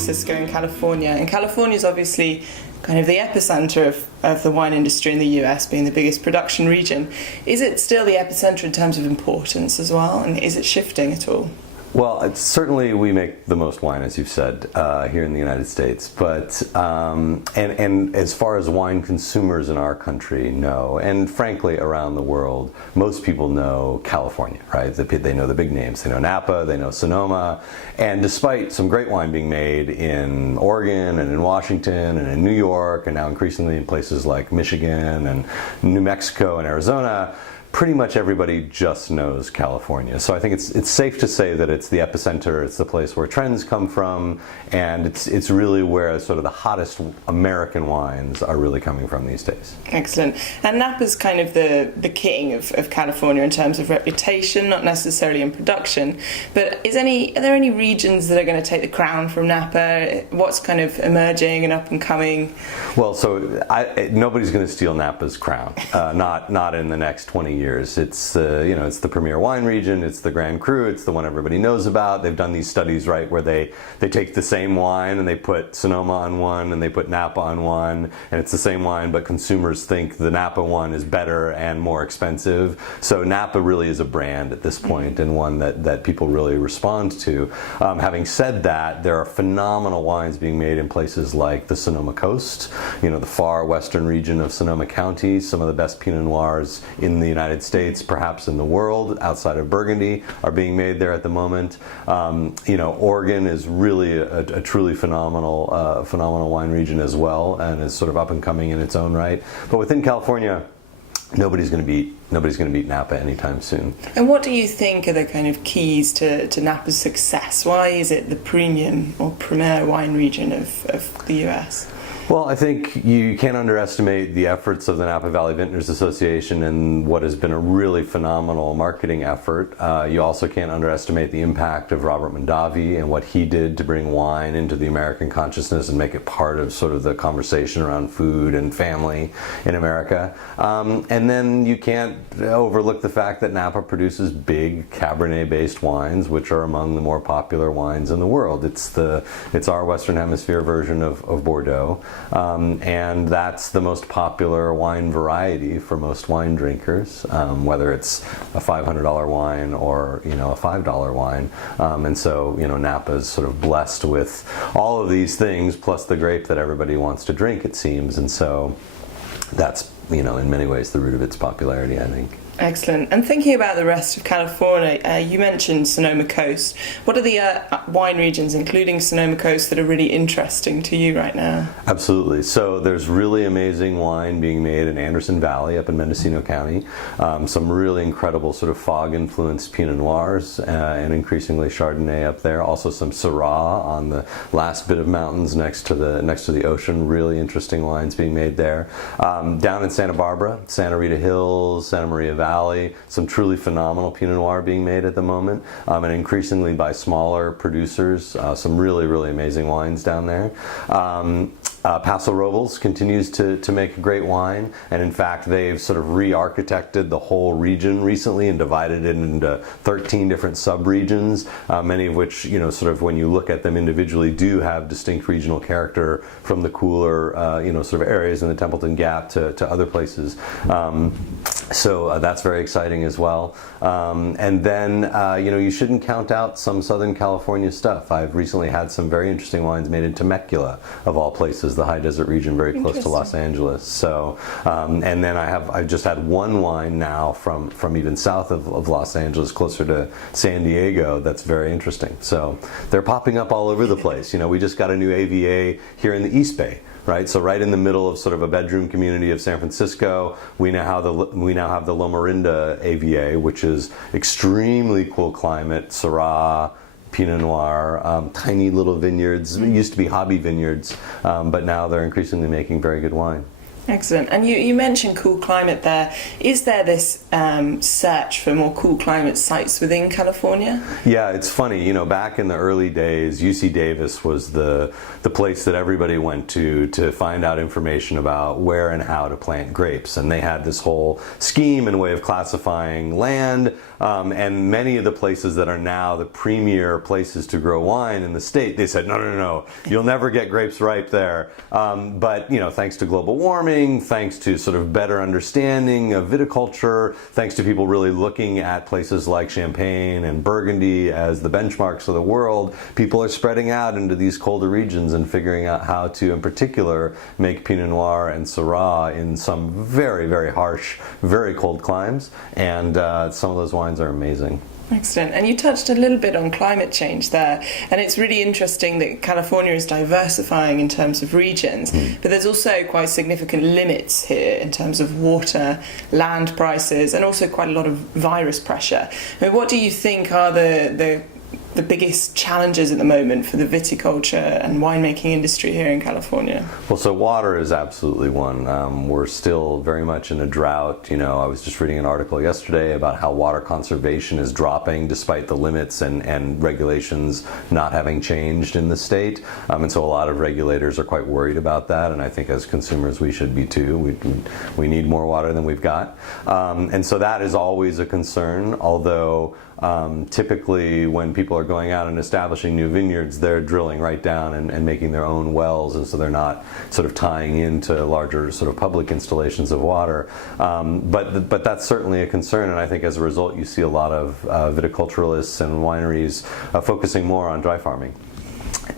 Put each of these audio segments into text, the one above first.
Francisco in California, and California is obviously kind of the epicenter of the wine industry in the US, being the biggest production region. Is it still the epicenter in terms of importance as well, and is it shifting at all? Well, certainly we make the most wine, as you've said, here in the United States. But and as far as wine consumers in our country know, and frankly around the world, most people know California, right? They know the big names. They know Napa, they know Sonoma. And despite some great wine being made in Oregon and in Washington and in New York, and now increasingly in places like Michigan and New Mexico and Arizona, pretty much everybody just knows California. So I think it's safe to say that it's the epicenter, it's the place where trends come from, and it's really where sort of the hottest American wines are really coming from these days. Excellent. And Napa's kind of the king of California in terms of reputation, not necessarily in production, but are there any regions that are going to take the crown from Napa? What's kind of emerging and up and coming? Well, so nobody's going to steal Napa's crown, not in the next 20 years. It's it's the premier wine region. It's the Grand Cru. It's the one everybody knows about. They've done these studies, right, where they take the same wine and they put Sonoma on one and they put Napa on one, and it's the same wine, but consumers think the Napa one is better and more expensive. So Napa really is a brand at this point, and one that people really respond to. Having said that, there are phenomenal wines being made in places like the Sonoma Coast, the far western region of Sonoma County. Some of the best Pinot Noirs in the United States, perhaps in the world, outside of Burgundy, are being made there at the moment. Oregon is really a truly phenomenal wine region as well, and is sort of up and coming in its own right. But within California, nobody's going to beat Napa anytime soon. And what do you think are the kind of keys to Napa's success? Why is it the premium or premier wine region of the US? Well, I think you can't underestimate the efforts of the Napa Valley Vintners Association and what has been a really phenomenal marketing effort. You also can't underestimate the impact of Robert Mondavi and what he did to bring wine into the American consciousness and make it part of sort of the conversation around food and family in America. And then you can't overlook the fact that Napa produces big Cabernet-based wines, which are among the more popular wines in the world. It's our Western Hemisphere version of Bordeaux. And that's the most popular wine variety for most wine drinkers, whether it's a $500 wine or a $5 wine. And so Napa is sort of blessed with all of these things, plus the grape that everybody wants to drink, it seems. And so that's in many ways the root of its popularity, I think. Excellent. And thinking about the rest of California, you mentioned Sonoma Coast. What are the wine regions, including Sonoma Coast, that are really interesting to you right now? Absolutely. So there's really amazing wine being made in Anderson Valley up in Mendocino County. Some really incredible sort of fog-influenced Pinot Noirs and increasingly Chardonnay up there. Also some Syrah on the last bit of mountains next to the ocean. Really interesting wines being made there. Down in Santa Barbara, Santa Rita Hills, Santa Maria Valley, some truly phenomenal Pinot Noir being made at the moment, and increasingly by smaller producers. Some really, really amazing wines down there. Paso Robles continues to make a great wine, and in fact they've sort of re-architected the whole region recently and divided it into 13 different sub-regions, many of which, sort of when you look at them individually, do have distinct regional character, from the cooler, sort of areas in the Templeton Gap to other places. So that's very exciting as well. And then, you shouldn't count out some Southern California stuff. I've recently had some very interesting wines made in Temecula, of all places, the high desert region very close to Los Angeles. So, and then I've just had one wine now from even south of Los Angeles, closer to San Diego, that's very interesting. So they're popping up all over the place. We just got a new AVA here in the East Bay. Right, so right in the middle of sort of a bedroom community of San Francisco, we now have the Loma Linda AVA, which is extremely cool climate, Syrah, Pinot Noir, tiny little vineyards. It used to be hobby vineyards, but now they're increasingly making very good wine. Excellent. And you mentioned cool climate there. Is there this search for more cool climate sites within California? Yeah, it's funny. You know, back in the early days, UC Davis was the place that everybody went to find out information about where and how to plant grapes. And they had this whole scheme and way of classifying land. And many of the places that are now the premier places to grow wine in the state, they said, no, you'll never get grapes ripe there. But, you know, thanks to global warming, thanks to sort of better understanding of viticulture, thanks to people really looking at places like Champagne and Burgundy as the benchmarks of the world, people are spreading out into these colder regions and figuring out how to, in particular, make Pinot Noir and Syrah in some very, very harsh, very cold climes. And some of those wines are amazing. Excellent. And you touched a little bit on climate change there, and it's really interesting that California is diversifying in terms of regions, but there's also quite significant limits here in terms of water, land prices, and also quite a lot of virus pressure. I mean, what do you think are the biggest challenges at the moment for the viticulture and winemaking industry here in California? Well, so water is absolutely one. We're still very much in a drought. You know, I was just reading an article yesterday about how water conservation is dropping despite the limits and regulations not having changed in the state. And so a lot of regulators are quite worried about that. And I think as consumers, we should be too. We need more water than we've got. And so that is always a concern, although typically when people are going out and establishing new vineyards, they're drilling right down and making their own wells, and so they're not sort of tying into larger sort of public installations of water. But that's certainly a concern, and I think as a result you see a lot of viticulturalists and wineries focusing more on dry farming.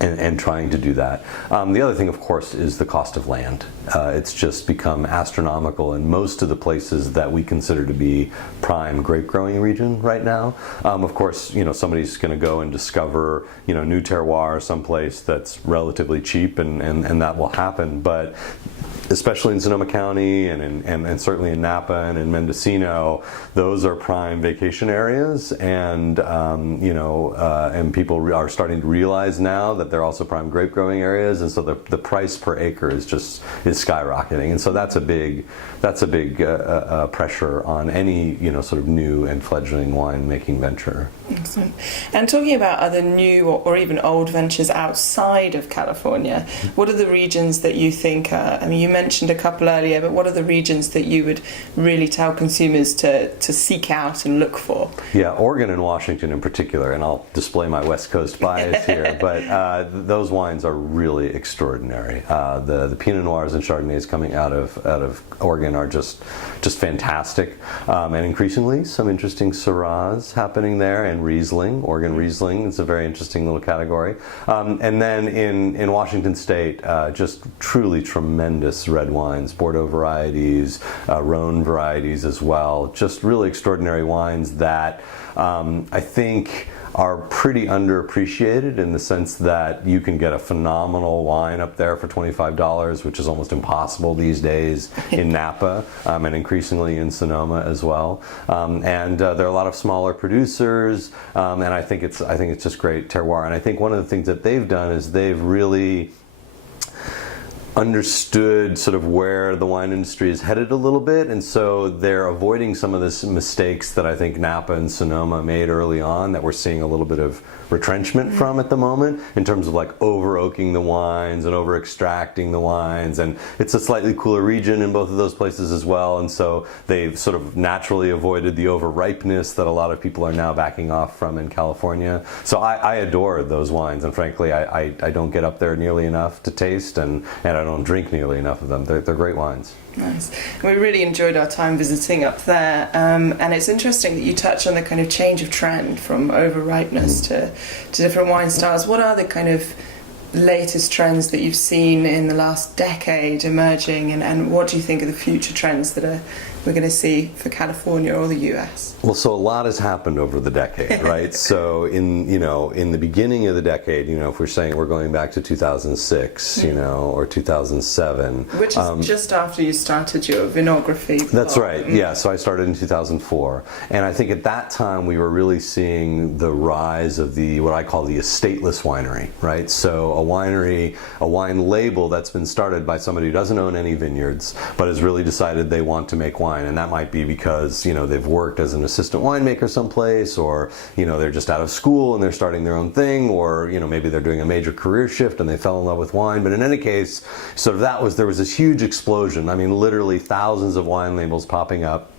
And trying to do that. The other thing, of course, is the cost of land. It's just become astronomical in most of the places that we consider to be prime grape growing region right now. Of course, you know, somebody's going to go and discover, you know, new terroir someplace that's relatively cheap, and that will happen. But especially in Sonoma County and certainly in Napa and in Mendocino, those are prime vacation areas, and and people are starting to realize now that they're also prime grape growing areas, and so the price per acre is skyrocketing, and so that's a big pressure on any sort of new and fledgling wine making venture. Excellent. And talking about other new or even old ventures outside of California, what are the regions that you think are, I mean, you mentioned a couple earlier, but what are the regions that you would really tell consumers to seek out and look for? Yeah, Oregon and Washington in particular, and I'll display my West Coast bias here, but those wines are really extraordinary. The Pinot Noirs and Chardonnays coming out of Oregon are just fantastic, and increasingly some interesting Syrahs happening there, and Riesling, Oregon Riesling is a very interesting little category. And then in Washington State, just truly tremendous red wines, Bordeaux varieties, Rhone varieties as well. Just really extraordinary wines that I think are pretty underappreciated in the sense that you can get a phenomenal wine up there for $25, which is almost impossible these days in Napa, and increasingly in Sonoma as well. And there are a lot of smaller producers, and I think it's just great terroir. And I think one of the things that they've done is they've really understood sort of where the wine industry is headed a little bit, and so they're avoiding some of the mistakes that I think Napa and Sonoma made early on that we're seeing a little bit of retrenchment from at the moment, in terms of like over oaking the wines and over extracting the wines. And it's a slightly cooler region in both of those places as well, and so they've sort of naturally avoided the over ripeness that a lot of people are now backing off from in California. So I adore those wines, and frankly I don't get up there nearly enough to taste, and I don't drink nearly enough of them. They're great wines. Nice. We really enjoyed our time visiting up there, and it's interesting that you touch on the kind of change of trend from over-ripeness to different wine styles. What are the kind of latest trends that you've seen in the last decade emerging, and what do you think are the future trends that we're going to see for California or the US? Well, so a lot has happened over the decade, right? So in the beginning of the decade, if we're saying we're going back to 2006, or 2007, which is just after you started your vinography blog. That's right. Yeah. So I started in 2004, and I think at that time we were really seeing the rise of what I call the estateless winery, right? So a winery, a wine label that's been started by somebody who doesn't own any vineyards, but has really decided they want to make wine. And that might be because, they've worked as an assistant winemaker someplace, or, they're just out of school and they're starting their own thing, or, maybe they're doing a major career shift and they fell in love with wine. But in any case, there was this huge explosion. I mean, literally thousands of wine labels popping up,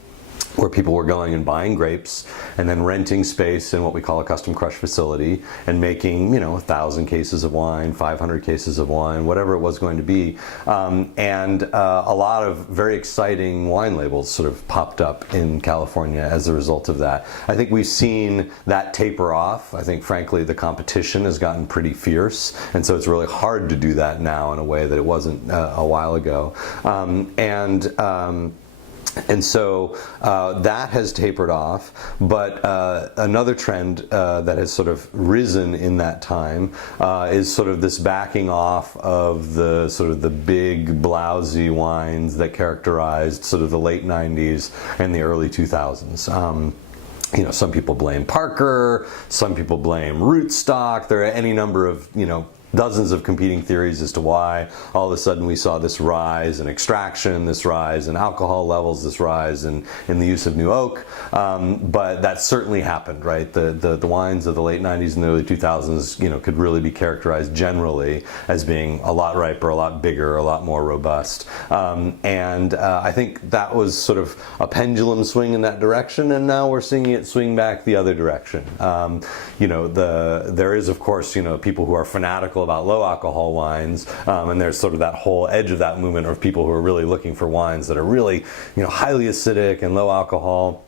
where people were going and buying grapes and then renting space in what we call a custom crush facility and making, 1,000 cases of wine, 500 cases of wine, whatever it was going to be. And a lot of very exciting wine labels sort of popped up in California as a result of that. I think we've seen that taper off. I think, frankly, the competition has gotten pretty fierce. And so it's really hard to do that now in a way that it wasn't a while ago. And so that has tapered off, but another trend that has sort of risen in that time is sort of this backing off of the big blousy wines that characterized sort of the late 90s and the early 2000s. Some people blame Parker, some people blame rootstock. There are any number of, dozens of competing theories as to why all of a sudden we saw this rise in extraction, this rise in alcohol levels, this rise in the use of new oak. But that certainly happened, right? The wines of the late 90s and the early 2000s, could really be characterized generally as being a lot riper, a lot bigger, a lot more robust. And I think that was sort of a pendulum swing in that direction, and now we're seeing it swing back the other direction. There is, of course, people who are fanatical about low alcohol wines, and there's sort of that whole edge of that movement of people who are really looking for wines that are really, highly acidic and low alcohol.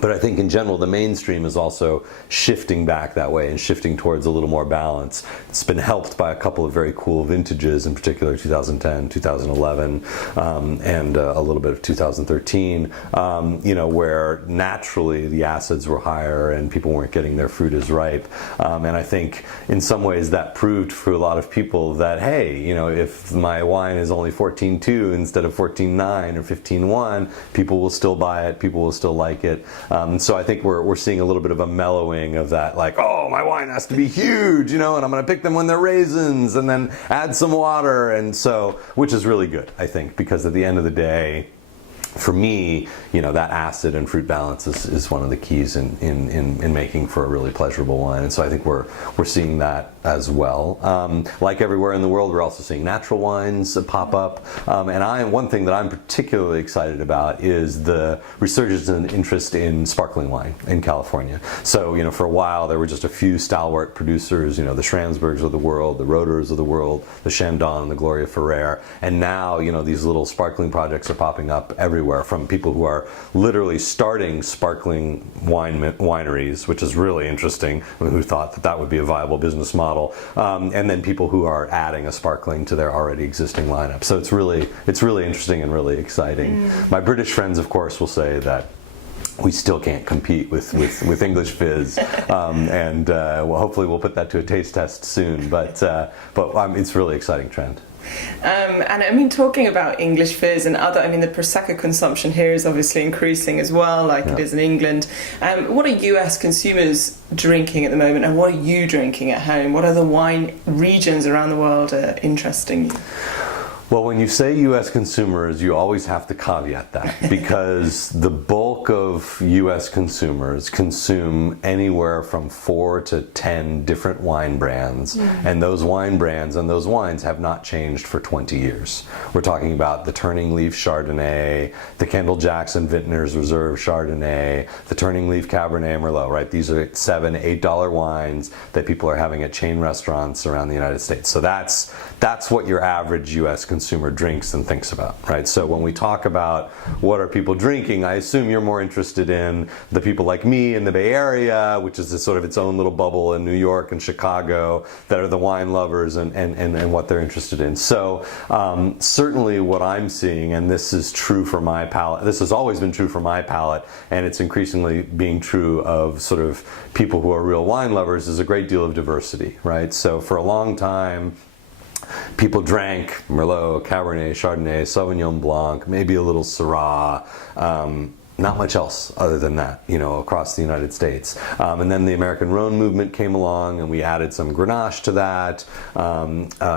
But I think in general, the mainstream is also shifting back that way and shifting towards a little more balance. It's been helped by a couple of very cool vintages, in particular 2010, 2011, and a little bit of 2013, where naturally the acids were higher and people weren't getting their fruit as ripe. And I think in some ways that proved for a lot of people that, hey, if my wine is only 14.2 instead of 14.9 or 15.1, people will still buy it, people will still like it. So I think we're seeing a little bit of a mellowing of that, like, oh, my wine has to be huge, and I'm going to pick them when they're raisins and then add some water, and so, which is really good, I think, because at the end of the day, for me, that acid and fruit balance is one of the keys in making for a really pleasurable wine. And so I think we're seeing that as well. Like everywhere in the world, we're also seeing natural wines pop up. And one thing that I'm particularly excited about is the resurgence and interest in sparkling wine in California. So, for a while, there were just a few stalwart producers, the Schransbergs of the world, the Roters of the world, the Chandon, the Gloria Ferrer. And now, these little sparkling projects are popping up everywhere, from people who are literally starting sparkling wineries, which is really interesting, who thought that would be a viable business model, and then people who are adding a sparkling to their already existing lineup. So it's really interesting and really exciting. My British friends, of course, will say that we still can't compete with English fizz, and hopefully we'll put that to a taste test soon. But it's a really exciting trend. And I mean, talking about English fizz and the Prosecco consumption here is obviously increasing as well, like it is in England. What are US consumers drinking at the moment, and what are you drinking at home? What other wine regions around the world are interesting you? Well, when you say U.S. consumers, you always have to caveat that, because the bulk of U.S. consumers consume anywhere from 4 to 10 different wine brands, and those wine brands and those wines have not changed for 20 years. We're talking about the Turning Leaf Chardonnay, the Kendall Jackson Vintners Reserve Chardonnay, the Turning Leaf Cabernet Merlot, right? These are $7, $8 wines that people are having at chain restaurants around the United States. So that's what your average U.S. consumer drinks and thinks about, right? So when we talk about what are people drinking, I assume you're more interested in the people like me in the Bay Area, which is sort of its own little bubble in New York and Chicago, that are the wine lovers and what they're interested in. So certainly what I'm seeing, and this is true for my palate, this has always been true for my palate, and it's increasingly being true of sort of people who are real wine lovers, is a great deal of diversity, right? So for a long time, people drank Merlot, Cabernet, Chardonnay, Sauvignon Blanc, maybe a little Syrah, not much else other than that, across the United States. And then the American Rhone movement came along, and we added some Grenache to that,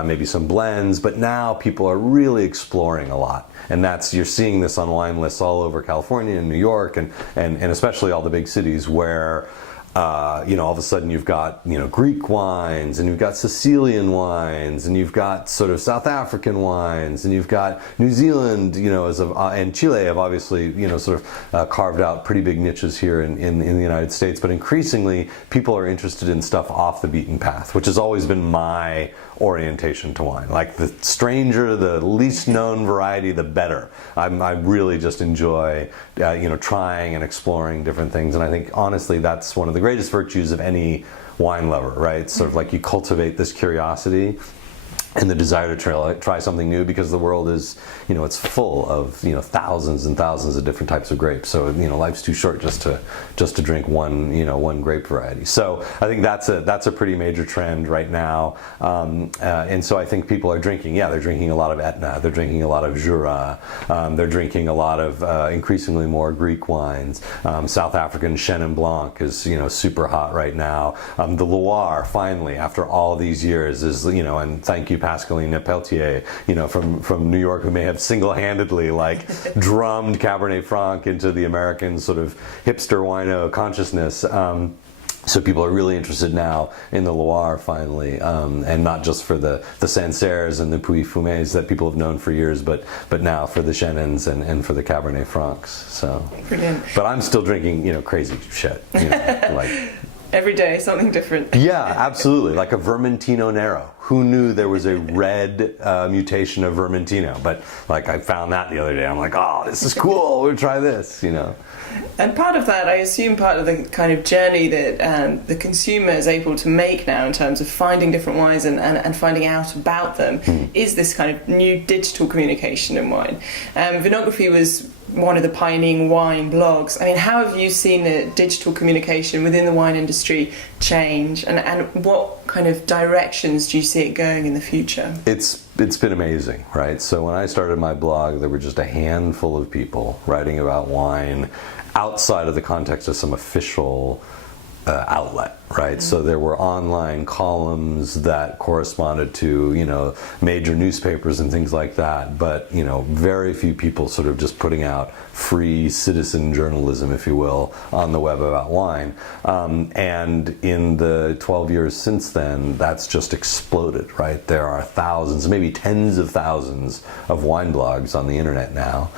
maybe some blends. But now people are really exploring a lot, and you're seeing this on wine lists all over California and New York, and especially all the big cities where. All of a sudden you've got, Greek wines, and you've got Sicilian wines, and you've got sort of South African wines, and you've got New Zealand, and Chile have obviously, sort of carved out pretty big niches here in the United States. But increasingly, people are interested in stuff off the beaten path, which has always been my orientation to wine. Like, the stranger, the least known variety, the better. I really just enjoy, trying and exploring different things. And I think, honestly, that's one of the greatest virtues of any wine lover, right? Sort of like, you cultivate this curiosity and the desire to try something new, because the world is, it's full of, thousands and thousands of different types of grapes. So, life's too short just to drink one grape variety. So I think that's a pretty major trend right now. And so I think people are drinking, they're drinking a lot of Etna, they're drinking a lot of Jura, they're drinking a lot of increasingly more Greek wines. South African Chenin Blanc is, super hot right now. The Loire, finally, after all these years, is, and thank you, Pascaline Nepeltier, from New York, who may have single-handedly drummed Cabernet Franc into the American sort of hipster wino consciousness. So people are really interested now in the Loire, finally, and not just for the Sancerres and the Puy-Fumés that people have known for years, but now for the Chenins and for the Cabernet Francs. So, brilliant. But I'm still drinking, crazy shit, every day, something different. Yeah, absolutely. Like a Vermentino Nero. Who knew there was a red mutation of Vermentino? But I found that the other day. I'm like, oh, this is cool. We'll try this, And part of that, I assume, part of the kind of journey that the consumer is able to make now in terms of finding different wines and finding out about them is this kind of new digital communication in wine. Vinography was one of the pioneering wine blogs. I mean, how have you seen the digital communication within the wine industry change, and what kind of directions do you see it going in the future? It's been amazing, right? So when I started my blog, there were just a handful of people writing about wine outside of the context of some official outlet, right? So there were online columns that corresponded to, major newspapers and things like that, but, very few people sort of just putting out free citizen journalism, if you will, on the web about wine. And in the 12 years since then, that's just exploded, right? There are thousands, maybe tens of thousands of wine blogs on the internet now.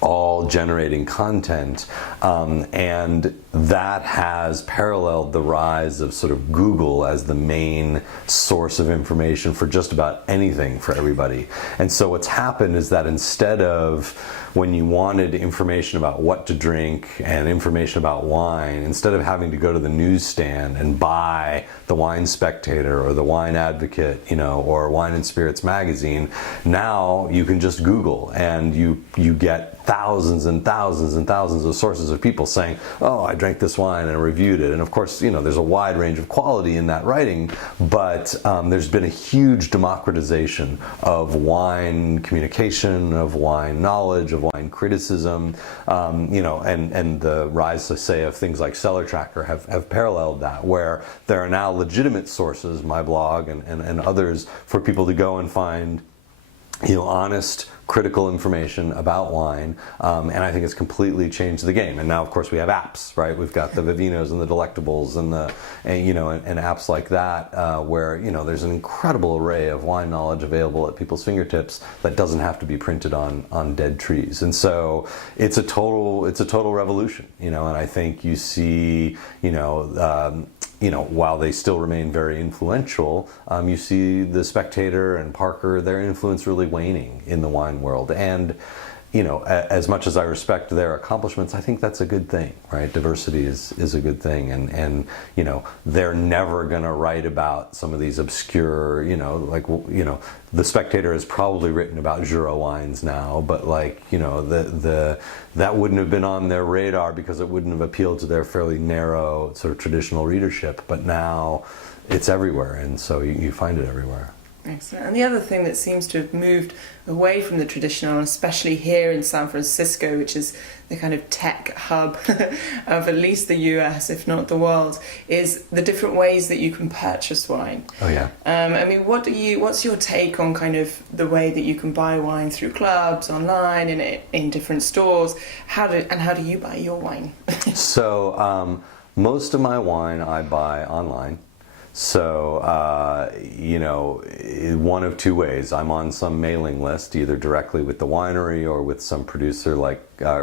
All generating content, and that has paralleled the rise of sort of Google as the main source of information for just about anything for everybody. And so what's happened is that instead of, when you wanted information about what to drink and information about wine, instead of having to go to the newsstand and buy the Wine Spectator or the Wine Advocate, or Wine and Spirits magazine, now you can just Google, and you get thousands and thousands and thousands of sources of people saying, oh, I drank this wine and I reviewed it. And of course, there's a wide range of quality in that writing, but there's been a huge democratization of wine communication, of wine knowledge, of wine criticism, and the rise, to say, of things like Cellar Tracker have paralleled that, where there are now legitimate sources, my blog and others, for people to go and find, honest, critical information about wine, and I think it's completely changed the game. And now, of course, we have apps, right? We've got the Vivinos and the Delectables and apps like that, where there's an incredible array of wine knowledge available at people's fingertips that doesn't have to be printed on dead trees. And so it's a total revolution, and I think you see, while they still remain very influential, you see the Spectator and Parker, their influence really waning in the wine world. And, as much as I respect their accomplishments, I think that's a good thing, right? Diversity is a good thing. And they're never going to write about some of these obscure, the Spectator has probably written about Jura wines now, but that wouldn't have been on their radar because it wouldn't have appealed to their fairly narrow sort of traditional readership. But now it's everywhere, and so you find it everywhere. Excellent. And the other thing that seems to have moved away from the traditional, especially here in San Francisco, which is the kind of tech hub of at least the US, if not the world, is the different ways that you can purchase wine. Oh yeah. I mean, what's your take on kind of the way that you can buy wine through clubs, online, in different stores? How do you buy your wine? So most of my wine I buy online. So, one of two ways. I'm on some mailing list, either directly with the winery or with some producer,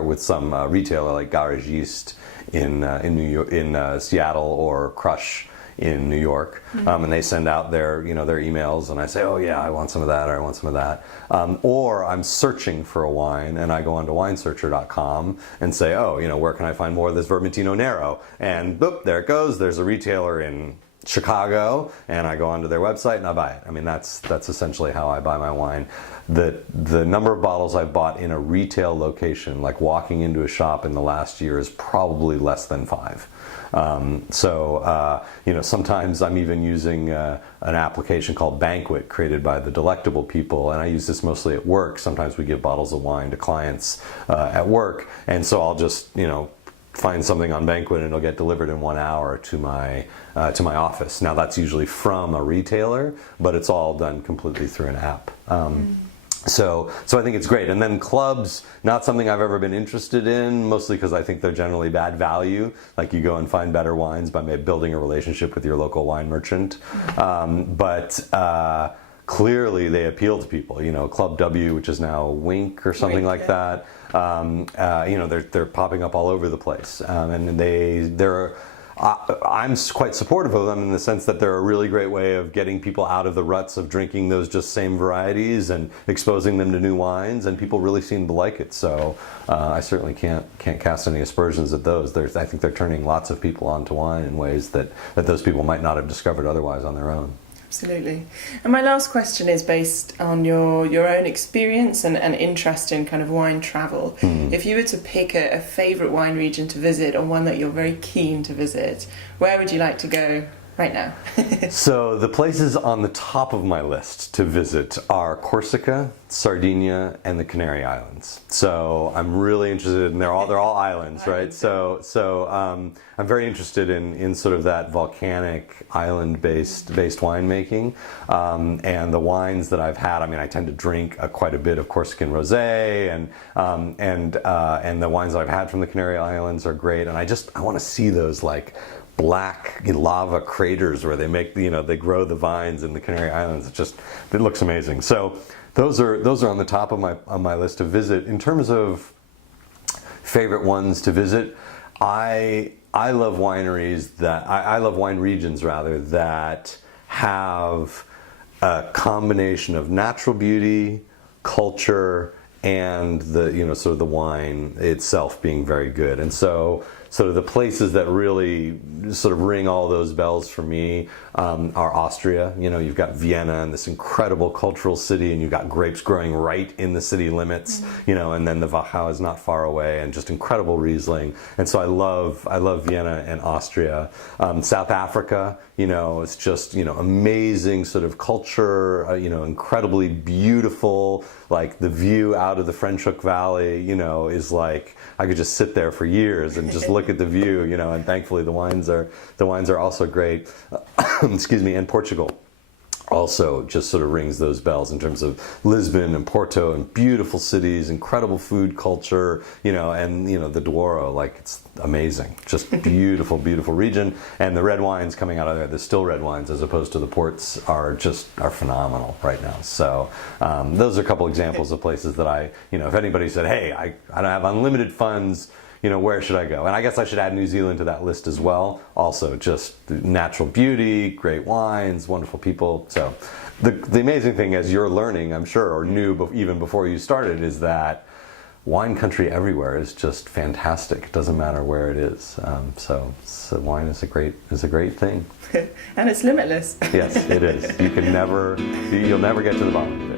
with some retailer like Garagiste in New York, in Seattle, or Crush in New York, and they send out their emails, and I say, oh yeah, I want some of that, or I want some of that. Or I'm searching for a wine, and I go onto winesearcher.com and say, oh, where can I find more of this Vermentino Nero? And boop, there it goes. There's a retailer in Chicago, and I go onto their website and I buy it. I mean, that's essentially how I buy my wine. The number of bottles I've bought in a retail location, like walking into a shop in the last year, is probably less than 5. Sometimes I'm even using an application called Banquet, created by the Delectable people, and I use this mostly at work. Sometimes we give bottles of wine to clients at work, and so I'll just find something on Banquet and it'll get delivered in 1 hour to my office. Now that's usually from a retailer, but it's all done completely through an app. So I think it's great. And then clubs, not something I've ever been interested in, mostly because I think they're generally bad value. Like, you go and find better wines by building a relationship with your local wine merchant. But clearly they appeal to people. Club W, which is now Wink or something like that. They're popping up all over the place, and I'm quite supportive of them in the sense that they're a really great way of getting people out of the ruts of drinking those just same varieties and exposing them to new wines, and people really seem to like it. So I certainly can't cast any aspersions at those. I think they're turning lots of people onto wine in ways that those people might not have discovered otherwise on their own. Absolutely. And my last question is based on your own experience and interest in kind of wine travel. If you were to pick a favourite wine region to visit, or one that you're very keen to visit, where would you like to go right now? So the places on the top of my list to visit are Corsica, Sardinia, and the Canary Islands. So I'm really interested, and they're all islands, right? So I'm very interested in sort of that volcanic island-based winemaking, and the wines that I've had. I mean, I tend to drink quite a bit of Corsican rosé, and the wines that I've had from the Canary Islands are great. And I want to see those like black lava craters where they grow the vines in the Canary Islands. It looks amazing. So those are on the top of my list to visit. In terms of favorite ones to visit, I love wineries I love wine regions rather that have a combination of natural beauty, culture, and the sort of the wine itself being very good. And so sort of the places that really sort of ring all those bells for me are Austria. You've got Vienna, and this incredible cultural city, and you've got grapes growing right in the city limits, and then the Wachau is not far away, and just incredible Riesling. And so I love Vienna and Austria. South Africa, it's just, amazing sort of culture, incredibly beautiful. Like, the view out of the French Hook Valley, is like, I could just sit there for years and just look at the view, and thankfully the wines are also great. Excuse me. And Portugal also just sort of rings those bells in terms of Lisbon and Porto, and beautiful cities, incredible food culture, and the Douro, like, it's amazing, just beautiful, beautiful region. And the red wines coming out of there, the still red wines as opposed to the ports, are phenomenal right now. So those are a couple examples of places that if anybody said, hey, I don't have unlimited funds, where should I go? And I guess I should add New Zealand to that list as well. Also, just natural beauty, great wines, wonderful people. So the amazing thing, as you're learning, I'm sure, or knew even before you started, is that wine country everywhere is just fantastic. It doesn't matter where it is. So wine is a great thing. And it's limitless. Yes, it is. You'll never get to the bottom.